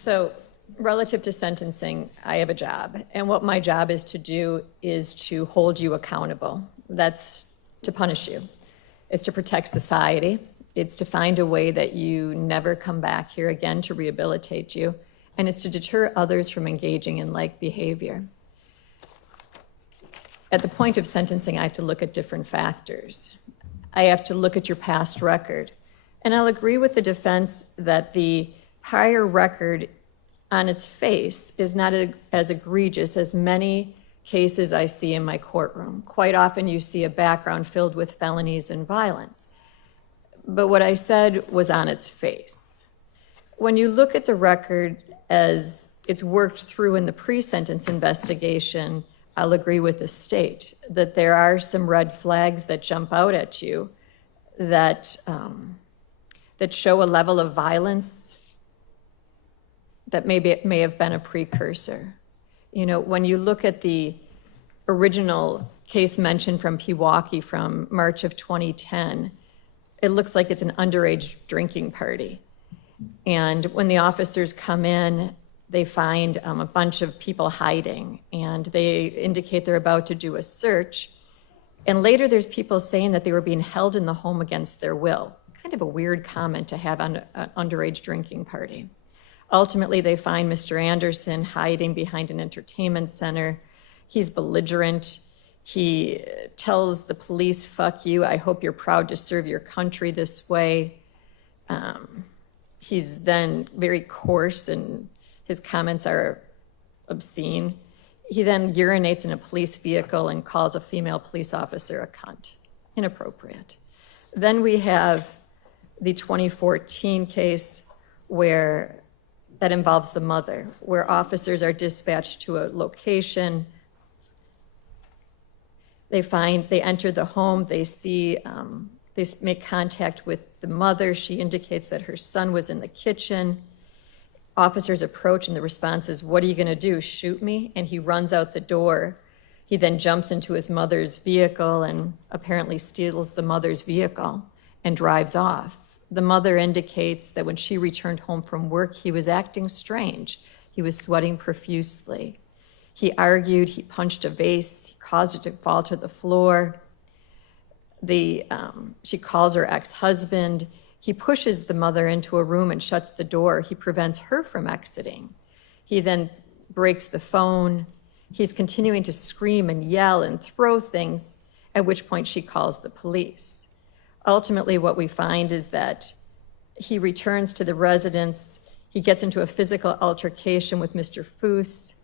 So relative to sentencing, I have a job. And what my job is to do is to hold you accountable. That's to punish you. It's to protect society. It's to find a way that you never come back here again, to rehabilitate you. And it's to deter others from engaging in like behavior. At the point of sentencing, I have to look at different factors. I have to look at your past record. And I'll agree with the defense that the prior record on its face is not as egregious as many cases I see in my courtroom. Quite often you see a background filled with felonies and violence. But what I said was on its face. When you look at the record as it's worked through in the pre-sentence investigation, I'll agree with the state that there are some red flags that jump out at you that show a level of violence that may have been a precursor. You know, when you look at the original case mentioned from Pewaukee from March of 2010, it looks like it's an underage drinking party. And when the officers come in, they find a bunch of people hiding, and they indicate they're about to do a search. And later there's people saying that they were being held in the home against their will. Kind of a weird comment to have on an underage drinking party. Ultimately, they find Mr. Anderson hiding behind an entertainment center. He's belligerent. He tells the police, "Fuck you, I hope you're proud to serve your country this way." He's then very coarse, and his comments are obscene. He then urinates in a police vehicle and calls a female police officer a cunt. Inappropriate. Then we have the 2014 case that involves the mother, where officers are dispatched to a location. They enter the home, they see, they make contact with the mother. She indicates that her son was in the kitchen. Officers approach, and the response is, "What are you gonna do, shoot me?" And he runs out the door. He then jumps into his mother's vehicle and apparently steals the mother's vehicle and drives off. The mother indicates that when she returned home from work, he was acting strange. He was sweating profusely. He argued, he punched a vase, he caused it to fall to the floor. She calls her ex-husband. He pushes the mother into a room and shuts the door. He prevents her from exiting. He then breaks the phone. He's continuing to scream and yell and throw things, at which point she calls the police. Ultimately, what we find is that he returns to the residence. He gets into a physical altercation with Mr. Foose.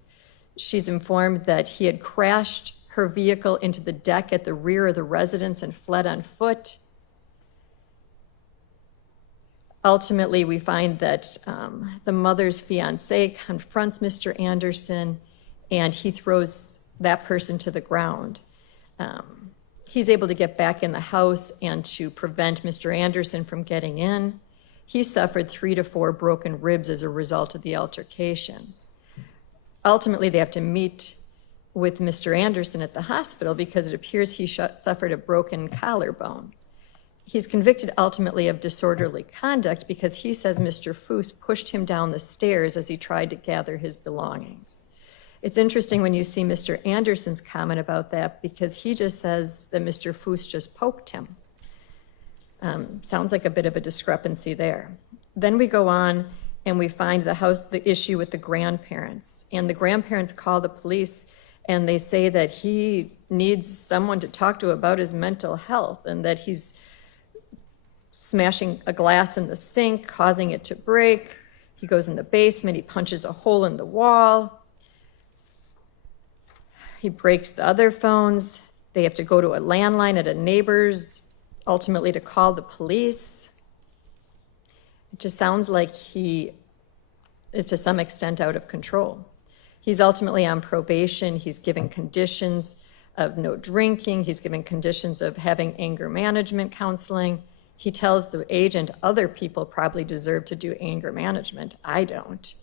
She's informed that he had crashed her vehicle into the deck at the rear of the residence and fled on foot. Ultimately, we find that the mother's fiance confronts Mr. Anderson, and he throws that person to the ground. He's able to get back in the house and to prevent Mr. Anderson from getting in. He suffered 3 to 4 broken ribs as a result of the altercation. Ultimately, they have to meet with Mr. Anderson at the hospital because it appears he suffered a broken collarbone. He's convicted ultimately of disorderly conduct because he says Mr. Foose pushed him down the stairs as he tried to gather his belongings. It's interesting when you see Mr. Anderson's comment about that because he just says that Mr. Foose just poked him. Sounds like a bit of a discrepancy there. Then we go on and we find the issue with the grandparents. And the grandparents call the police and they say that he needs someone to talk to about his mental health and that he's smashing a glass in the sink, causing it to break. He goes in the basement, he punches a hole in the wall. He breaks the other phones. They have to go to a landline at a neighbor's, ultimately to call the police. It just sounds like he is to some extent out of control. He's ultimately on probation. He's given conditions of no drinking. He's given conditions of having anger management counseling. He tells the agent other people probably deserve to do anger management. I don't.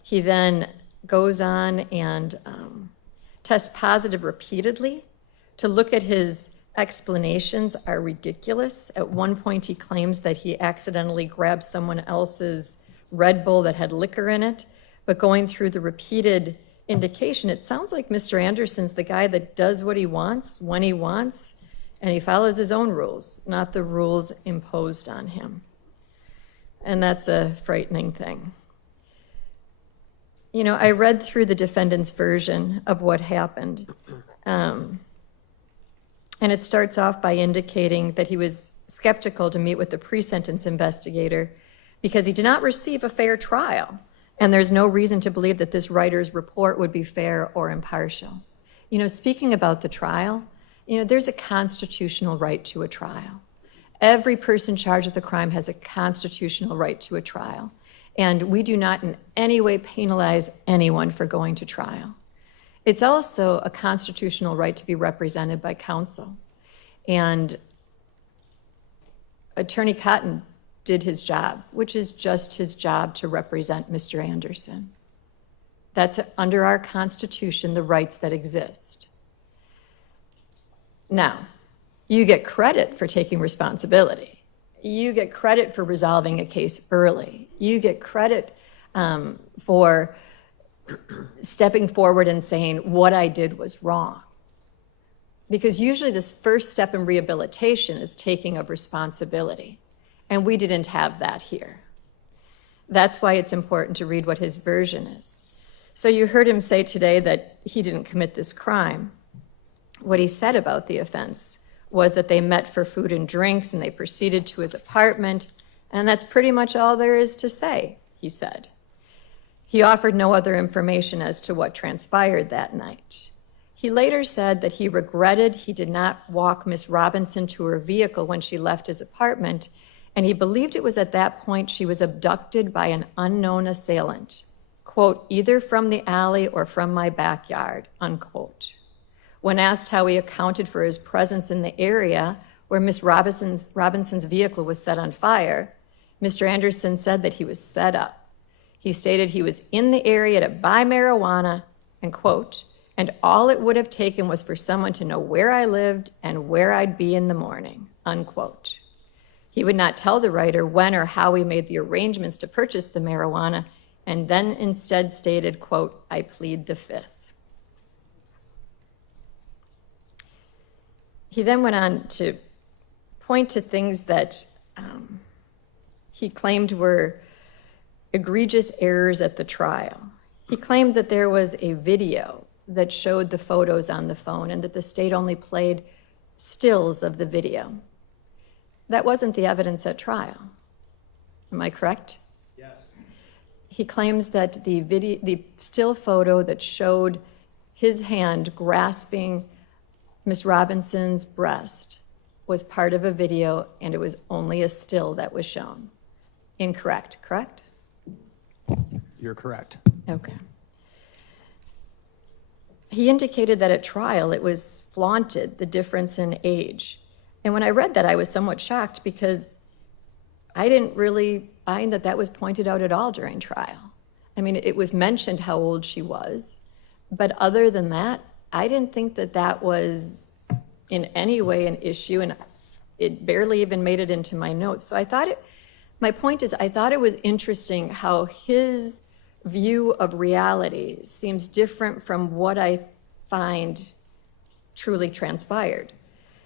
He then goes on and tests positive repeatedly. To look at his explanations are ridiculous. At one point, he claims that he accidentally grabbed someone else's Red Bull that had liquor in it, But going through the repeated indication, it sounds like Mr. Anderson's the guy that does what he wants, when he wants, and he follows his own rules, not the rules imposed on him. And that's a frightening thing. You know, I read through the defendant's version of what happened. And it starts off by indicating that he was skeptical to meet with the pre-sentence investigator because he did not receive a fair trial. And there's no reason to believe that this writer's report would be fair or impartial. You know, speaking about the trial, you know, there's a constitutional right to a trial. Every person charged with a crime has a constitutional right to a trial. And we do not in any way penalize anyone for going to trial. It's also a constitutional right to be represented by counsel. And Attorney Cotton did his job, which is just his job to represent Mr. Anderson. That's under our Constitution, the rights that exist. Now, you get credit for taking responsibility. You get credit for resolving a case early. You get credit for stepping forward and saying, what I did was wrong. Because usually this first step in rehabilitation is taking of responsibility. And we didn't have that here. That's why it's important to read what his version is. So you heard him say today that he didn't commit this crime. What he said about the offense was that they met for food and drinks and they proceeded to his apartment, and that's pretty much all there is to say, he said. He offered no other information as to what transpired that night. He later said that he regretted he did not walk Miss Robinson to her vehicle when she left his apartment, and he believed it was at that point she was abducted by an unknown assailant, quote, either from the alley or from my backyard, unquote. When asked how he accounted for his presence in the area where Miss Robinson's vehicle was set on fire, Mr. Anderson said that he was set up. He stated he was in the area to buy marijuana, and quote, and all it would have taken was for someone to know where I lived and where I'd be in the morning, unquote. He would not tell the writer when or how he made the arrangements to purchase the marijuana, and then instead stated, quote, I plead the fifth. He then went on to point to things that he claimed were egregious errors at the trial. He claimed that there was a video that showed the photos on the phone and that the state only played stills of the video. That wasn't the evidence at trial. Am I correct? Yes. He claims that the still photo that showed his hand grasping Miss Robinson's breast was part of a video, and it was only a still that was shown. Incorrect, correct? You're correct. Okay. He indicated that at trial it was flaunted, the difference in age. And when I read that, I was somewhat shocked because I didn't really find that that was pointed out at all during trial. I mean, it was mentioned how old she was, but other than that, I didn't think that that was in any way an issue, and it barely even made it into my notes. So my point is, I thought it was interesting how his view of reality seems different from what I find truly transpired.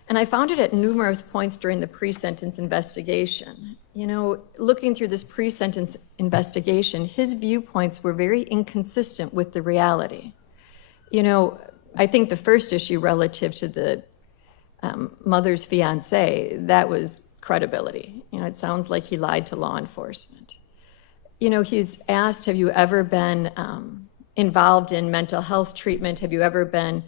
And I found it at numerous points during the pre-sentence investigation. You know, looking through this pre-sentence investigation, his viewpoints were very inconsistent with the reality. You know, I think the first issue relative to the mother's fiance, that was credibility. You know, it sounds like he lied to law enforcement. You know, he's asked, have you ever been involved in mental health treatment? Have you ever been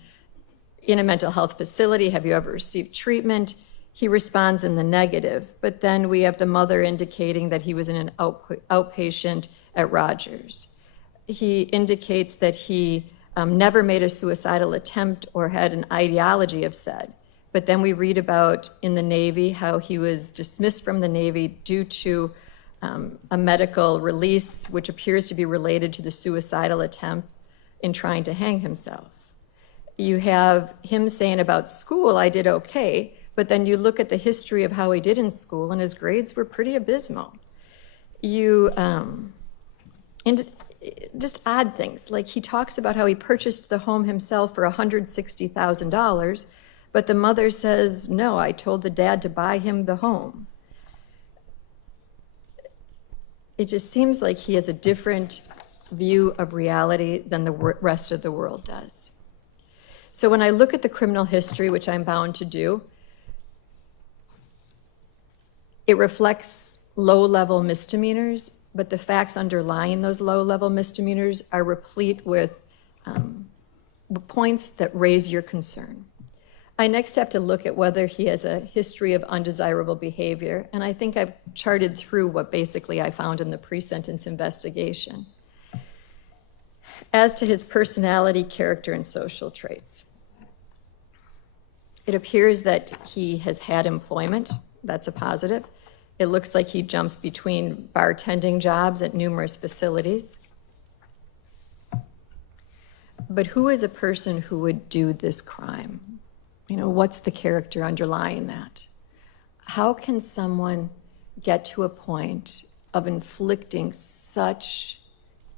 in a mental health facility? Have you ever received treatment? He responds in the negative, but then we have the mother indicating that he was in an outpatient at Rogers. He indicates that he never made a suicidal attempt or had an ideology of SAID. But then we read about in the Navy how he was dismissed from the Navy due to a medical release, which appears to be related to the suicidal attempt in trying to hang himself. You have him saying about school, I did okay, but then you look at the history of how he did in school, and his grades were pretty abysmal. just odd things. Like he talks about how he purchased the home himself for $160,000, but the mother says, no, I told the dad to buy him the home. It just seems like he has a different view of reality than the rest of the world does. So when I look at the criminal history, which I'm bound to do, it reflects low-level misdemeanors, but the facts underlying those low-level misdemeanors are replete with points that raise your concern. I next have to look at whether he has a history of undesirable behavior, and I think I've charted through what basically I found in the pre-sentence investigation. As to his personality, character, and social traits, it appears that he has had employment. That's a positive. It looks like he jumps between bartending jobs at numerous facilities. But who is a person who would do this crime? You know, what's the character underlying that? How can someone get to a point of inflicting such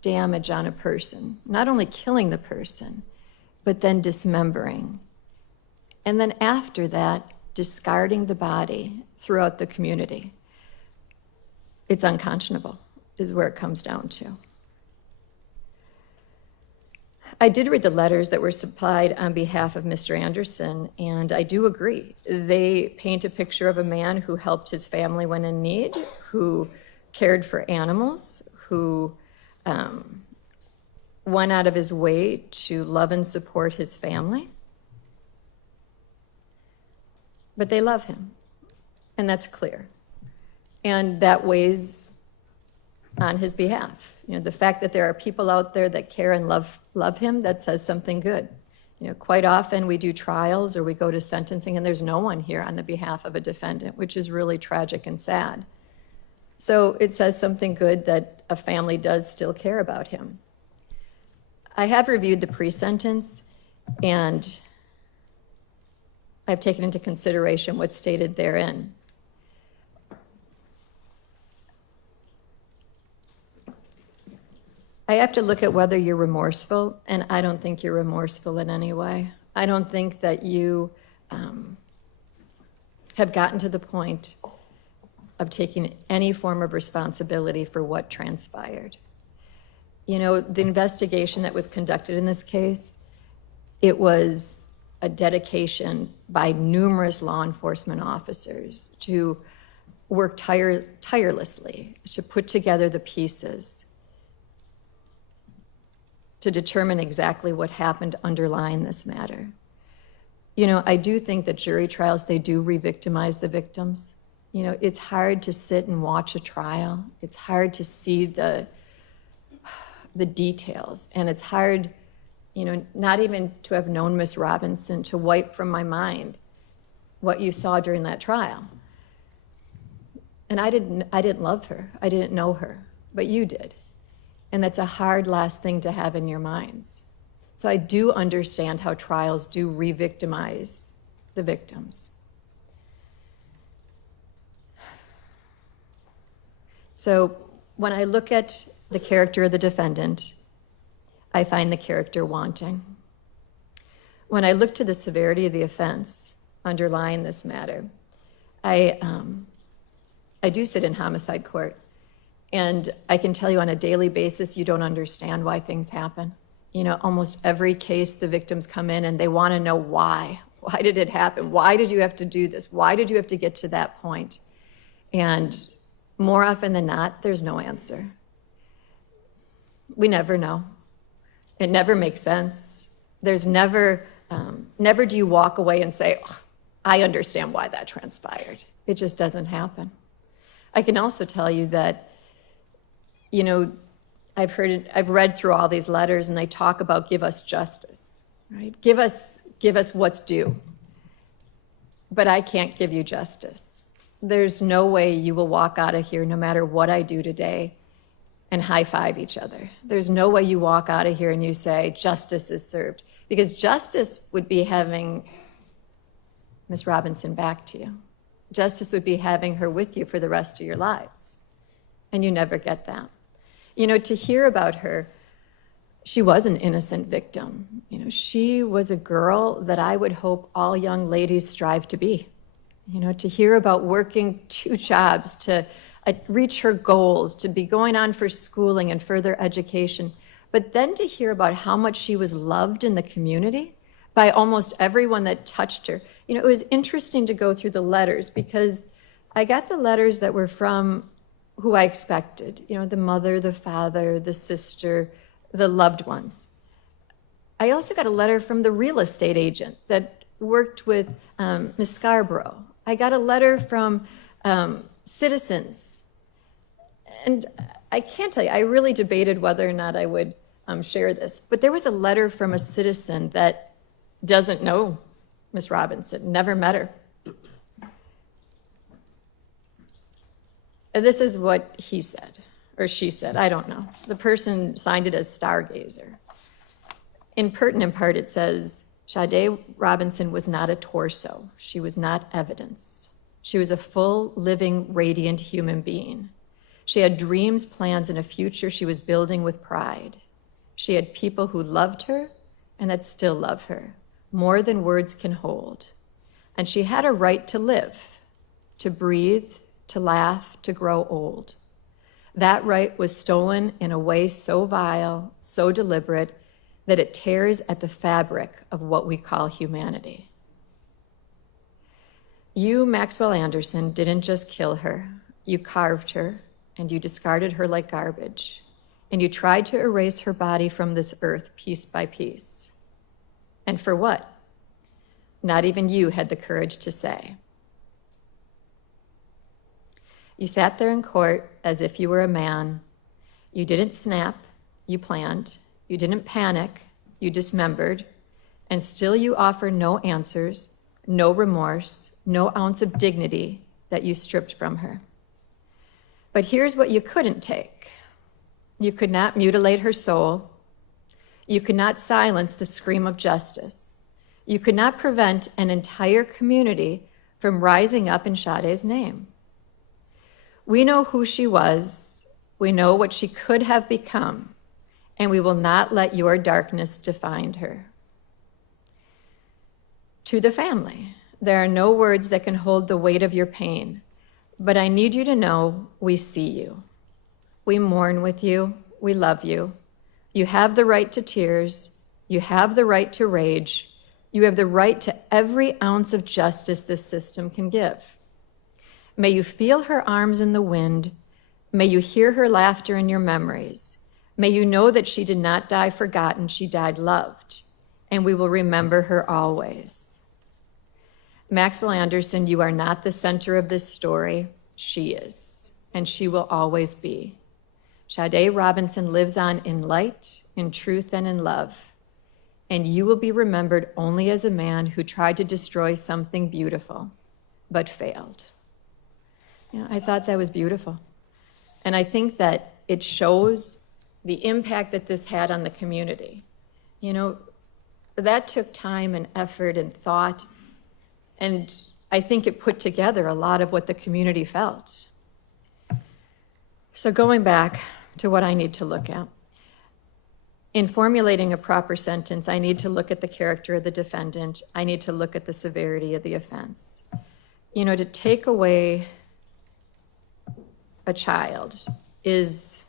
damage on a person, not only killing the person, but then dismembering, and then after that, discarding the body throughout the community? It's unconscionable, is where it comes down to. I did read the letters that were supplied on behalf of Mr. Anderson, and I do agree. They paint a picture of a man who helped his family when in need, who cared for animals, who went out of his way to love and support his family. But they love him, and that's clear. And that weighs on his behalf. You know, the fact that there are people out there that care and love him, that says something good. You know, quite often we do trials or we go to sentencing and there's no one here on the behalf of a defendant, which is really tragic and sad. So it says something good that a family does still care about him. I have reviewed the pre-sentence and I've taken into consideration what's stated therein. I have to look at whether you're remorseful, and I don't think you're remorseful in any way. I don't think that you have gotten to the point of taking any form of responsibility for what transpired. You know, the investigation that was conducted in this case, it was a dedication by numerous law enforcement officers to work tirelessly to put together the pieces to determine exactly what happened underlying this matter. You know, I do think that jury trials, they do re-victimize the victims. You know, it's hard to sit and watch a trial. It's hard to see the details. And it's hard, you know, not even to have known Miss Robinson, to wipe from my mind what you saw during that trial. And I didn't love her. I didn't know her, but you did. And that's a hard last thing to have in your minds. So I do understand how trials do re-victimize the victims. So when I look at the character of the defendant, I find the character wanting. When I look to the severity of the offense underlying this matter, I do sit in homicide court. And I can tell you on a daily basis, you don't understand why things happen. You know, almost every case, the victims come in and they want to know why. Why did it happen? Why did you have to do this? Why did you have to get to that point? And more often than not, there's no answer. We never know. It never makes sense. There's never do you walk away and say, oh, I understand why that transpired. It just doesn't happen. I can also tell you that, you know, I've read through all these letters and they talk about give us justice, right? Give us what's due. But I can't give you justice. There's no way you will walk out of here, no matter what I do today, and high five each other. There's no way you walk out of here and you say justice is served, because justice would be having Miss Robinson back to you. Justice would be having her with you for the rest of your lives. And you never get that. You know, to hear about her, she was an innocent victim. You know, she was a girl that I would hope all young ladies strive to be. You know, to hear about working 2 jobs, to reach her goals, to be going on for schooling and further education, but then to hear about how much she was loved in the community by almost everyone that touched her. You know, it was interesting to go through the letters because I got the letters that were from who I expected, you know, the mother, the father, the sister, the loved ones. I also got a letter from the real estate agent that worked with Ms. Scarborough. I got a letter from citizens. And I can't tell you, I really debated whether or not I would share this, but there was a letter from a citizen that doesn't know Ms. Robinson, never met her. And this is what he said, or she said, I don't know. The person signed it as Stargazer. In pertinent part, it says, Sade Robinson was not a torso. She was not evidence. She was a full, living, radiant human being. She had dreams, plans, and a future she was building with pride. She had people who loved her and that still love her, more than words can hold. And she had a right to live, to breathe, to laugh, to grow old. That right was stolen in a way so vile, so deliberate, that it tears at the fabric of what we call humanity. You, Maxwell Anderson, didn't just kill her. You carved her, and you discarded her like garbage, and you tried to erase her body from this earth piece by piece. And for what? Not even you had the courage to say. You sat there in court as if you were a man. You didn't snap, you planned. You didn't panic, you dismembered. And still you offer no answers, no remorse, no ounce of dignity that you stripped from her. But here's what you couldn't take. You could not mutilate her soul. You could not silence the scream of justice. You could not prevent an entire community from rising up in Sade's name. We know who she was. We know what she could have become, and we will not let your darkness define her. To the family, there are no words that can hold the weight of your pain, but I need you to know we see you. We mourn with you. We love you. You have the right to tears. You have the right to rage. You have the right to every ounce of justice this system can give. May you feel her arms in the wind. May you hear her laughter in your memories. May you know that she did not die forgotten, she died loved, and we will remember her always. Maxwell Anderson, you are not the center of this story. She is, and she will always be. Sade Robinson lives on in light, in truth, and in love, and you will be remembered only as a man who tried to destroy something beautiful, but failed. You know, I thought that was beautiful. And I think that it shows the impact that this had on the community. You know, that took time and effort and thought, and I think it put together a lot of what the community felt. So going back to what I need to look at. In formulating a proper sentence, I need to look at the character of the defendant. I need to look at the severity of the offense. You know, to take away a child is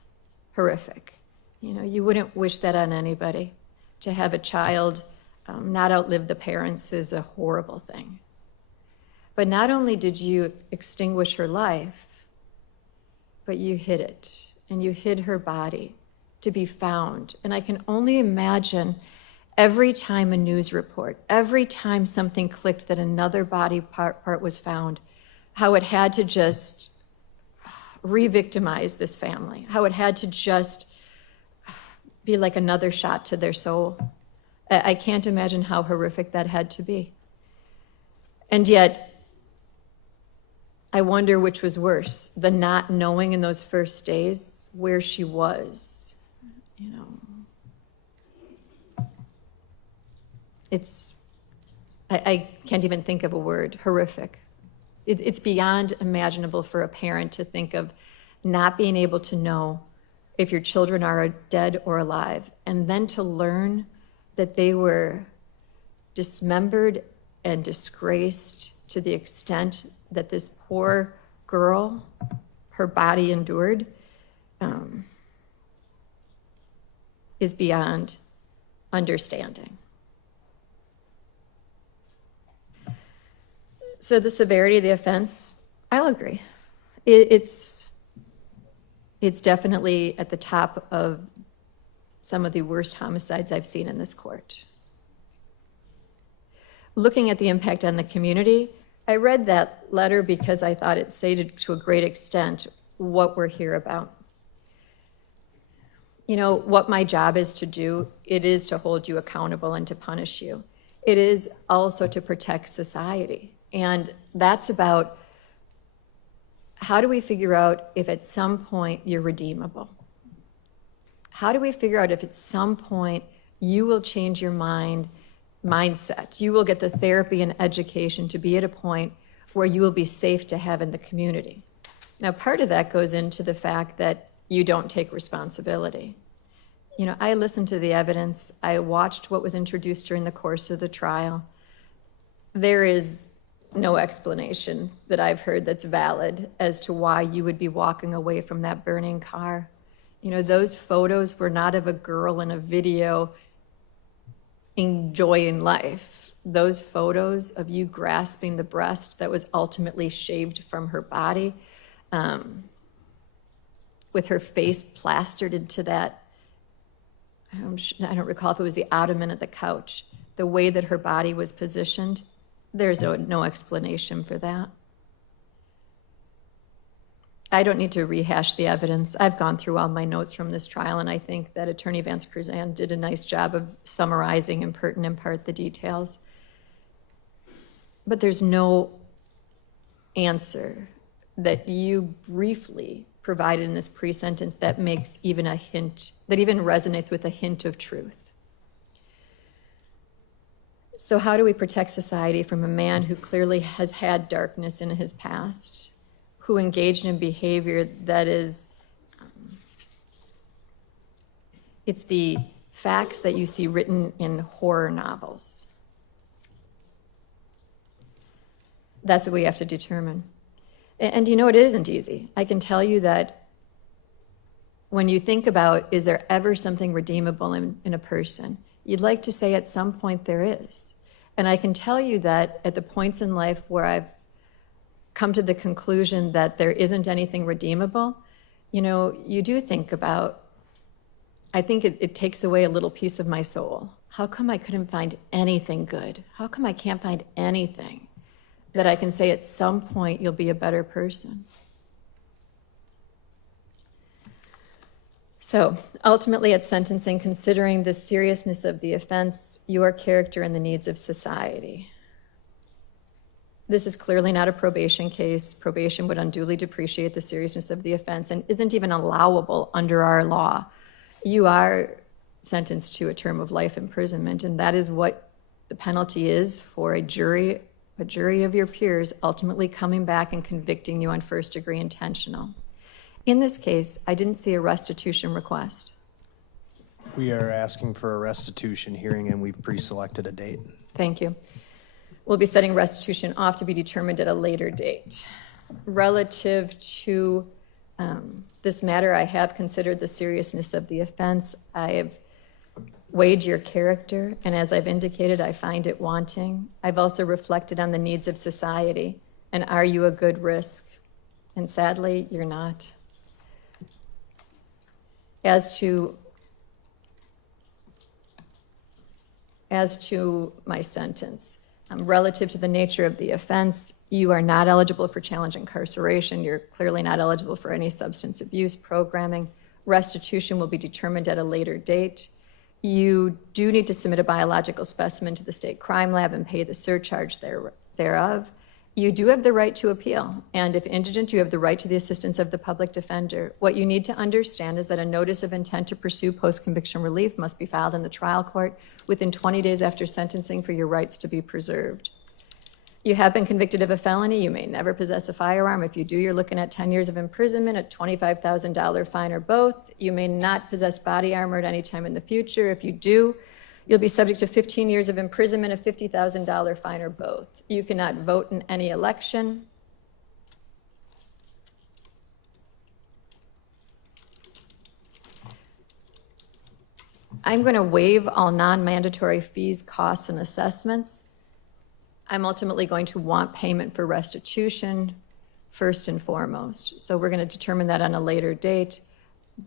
horrific. You know, you wouldn't wish that on anybody. To have a child not outlive the parents is a horrible thing. But not only did you extinguish her life, but you hid it, and you hid her body to be found. And I can only imagine every time a news report, every time something clicked that another body part was found, how it had to just re-victimize this family, how it had to just be like another shot to their soul. I can't imagine how horrific that had to be. And yet, I wonder which was worse, the not knowing in those first days where she was, you know. I can't even think of a word, horrific. It's beyond imaginable for a parent to think of not being able to know if your children are dead or alive, and then to learn that they were dismembered and disgraced to the extent that this poor girl, her body endured, is beyond understanding. So the severity of the offense, I'll agree. It's definitely at the top of some of the worst homicides I've seen in this court. Looking at the impact on the community, I read that letter because I thought it stated to a great extent what we're here about. You know, what my job is to do, it is to hold you accountable and to punish you. It is also to protect society. And that's about how do we figure out if at some point you're redeemable? How do we figure out if at some point you will change your mindset? You will get the therapy and education to be at a point where you will be safe to have in the community. Now, part of that goes into the fact that you don't take responsibility. You know, I listened to the evidence. I watched what was introduced during the course of the trial. There is no explanation that I've heard that's valid as to why you would be walking away from that burning car. You know, those photos were not of a girl in a video enjoying life. Those photos of you grasping the breast that was ultimately shaved from her body, with her face plastered into that, I don't recall if it was the ottoman at the couch, the way that her body was positioned, there's no explanation for that. I don't need to rehash the evidence. I've gone through all my notes from this trial, and I think that Attorney Vance Cruzan did a nice job of summarizing in pertinent part the details. But there's no answer that you briefly provided in this pre-sentence that makes even a hint, that even resonates with a hint of truth. So how do we protect society from a man who clearly has had darkness in his past, who engaged in behavior that is, it's the facts that you see written in horror novels. That's what we have to determine. And you know, it isn't easy. I can tell you that when you think about, is there ever something redeemable in a person? You'd like to say at some point there is. And I can tell you that at the points in life where I've come to the conclusion that there isn't anything redeemable, you know, you do think about, I think it takes away a little piece of my soul. How come I couldn't find anything good? How come I can't find anything that I can say at some point you'll be a better person? So ultimately at sentencing, considering the seriousness of the offense, your character, and the needs of society. This is clearly not a probation case. Probation would unduly depreciate the seriousness of the offense and isn't even allowable under our law. You are sentenced to a term of life imprisonment, and that is what the penalty is for a jury of your peers ultimately coming back and convicting you on first-degree intentional. In this case, I didn't see a restitution request. We are asking for a restitution hearing, and we've pre-selected a date. Thank you. We'll be setting restitution off to be determined at a later date. Relative to this matter, I have considered the seriousness of the offense. I have weighed your character, and as I've indicated, I find it wanting. I've also reflected on the needs of society, and are you a good risk? And sadly, you're not. As to my sentence, relative to the nature of the offense, you are not eligible for challenge incarceration. You're clearly not eligible for any substance abuse programming. Restitution will be determined at a later date. You do need to submit a biological specimen to the state crime lab and pay the surcharge thereof. You do have the right to appeal, and if indigent, you have the right to the assistance of the public defender. What you need to understand is that a notice of intent to pursue post-conviction relief must be filed in the trial court within 20 days after sentencing for your rights to be preserved. You have been convicted of a felony, you may never possess a firearm. If you do, you're looking at 10 years of imprisonment, a $25,000 fine, or both. You may not possess body armor at any time in the future. If you do, you'll be subject to 15 years of imprisonment, a $50,000 fine, or both. You cannot vote in any election. I'm going to waive all non-mandatory fees, costs, and assessments. I'm ultimately going to want payment for restitution first and foremost. So we're going to determine that on a later date.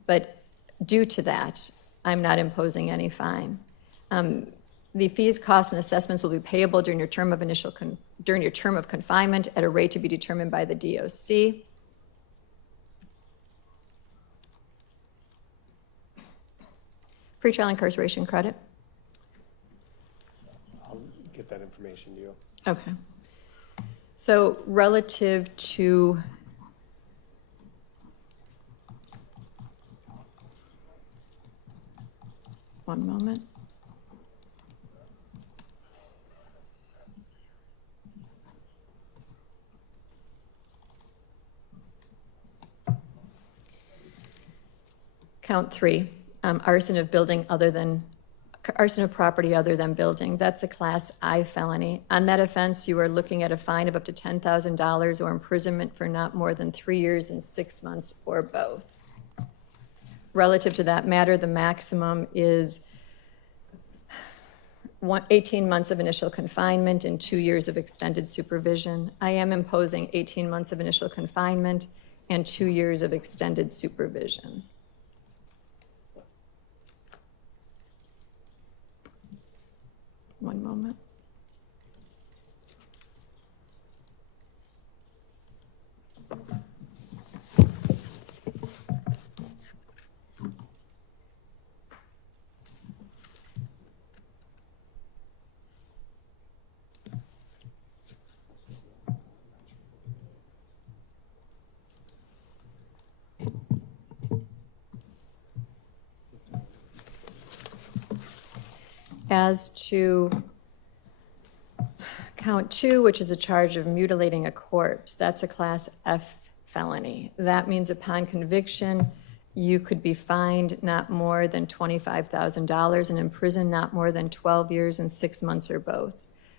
But due to that, I'm not imposing any fine. The fees, costs, and assessments will be payable during your term of confinement at a rate to be determined by the DOC. Pretrial incarceration credit. I'll get that information to you. Okay. So relative to one moment. Count 3, arson of property other than building. That's a Class I felony. On that offense, you are looking at a fine of up to $10,000 or imprisonment for not more than 3 years and 6 months, or both. Relative to that matter, the maximum is 18 months of initial confinement and 2 years of extended supervision. I am imposing 18 months of initial confinement and 2 years of extended supervision. One moment. As to count 2, which is a charge of mutilating a corpse, that's a Class F felony. That means upon conviction, you could be fined not more than $25,000 and imprisoned not more than 12 years and 6 months, or both.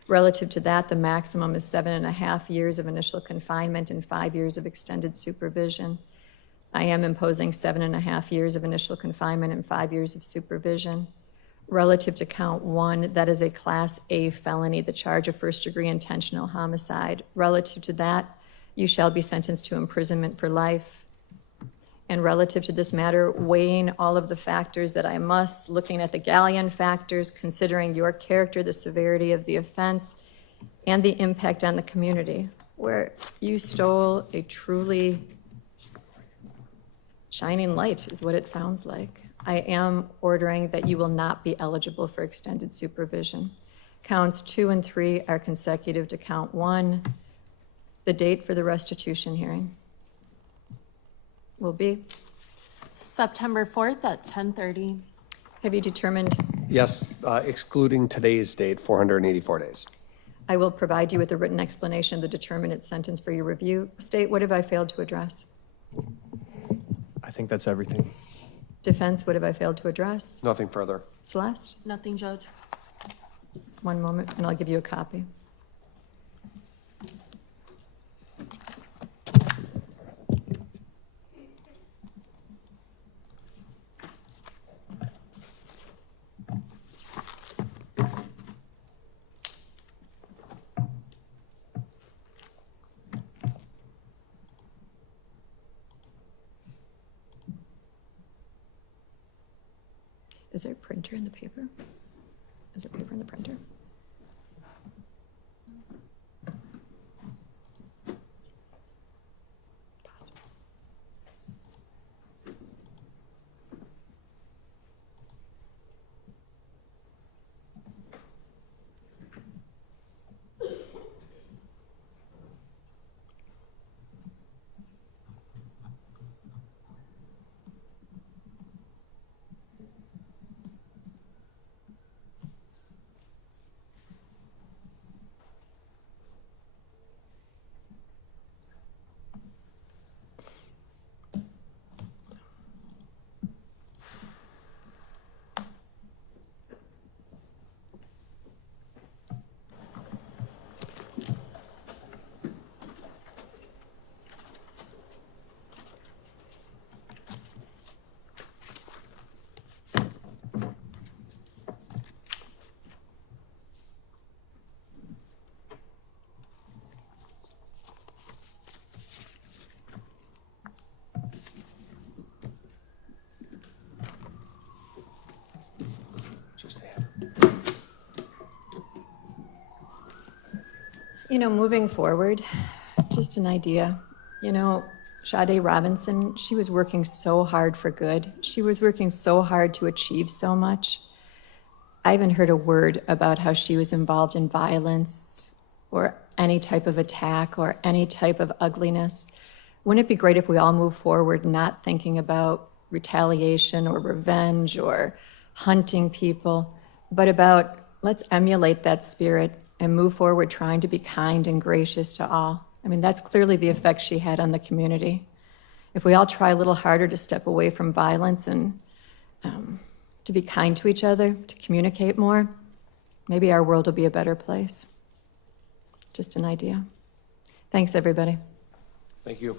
Relative to that, the maximum is 7.5 years of initial confinement and 5 years of extended supervision. I am imposing 7.5 years of initial confinement and 5 years of supervision. Relative to count 1, that is a Class A felony, the charge of first-degree intentional homicide. Relative to that, you shall be sentenced to imprisonment for life. And relative to this matter, weighing all of the factors that I must, looking at the Galleon factors, considering your character, the severity of the offense, and the impact on the community, where you stole a truly shining light, is what it sounds like. I am ordering that you will not be eligible for extended supervision. Counts 2 and 3 are consecutive to count 1. The date for the restitution hearing will be? September 4th at 10:30. Have you determined? Yes, excluding today's date, 484 days. I will provide you with a written explanation of the determinate sentence for your review. State, what have I failed to address? I think that's everything. Defense, what have I failed to address? Nothing further. Celeste? Nothing, Judge. One moment, and I'll give you a copy. Is there a printer in the paper? Is there paper in the printer? You know, moving forward, just an idea. You know, Sade Robinson, she was working so hard for good. She was working so hard to achieve so much. I haven't heard a word about how she was involved in violence or any type of attack or any type of ugliness. Wouldn't it be great if we all move forward not thinking about retaliation or revenge or hunting people, but about let's emulate that spirit and move forward trying to be kind and gracious to all. I mean, that's clearly the effect she had on the community. If we all try a little harder to step away from violence and to be kind to each other, to communicate more, maybe our world will be a better place. Just an idea. Thanks, everybody. Thank you.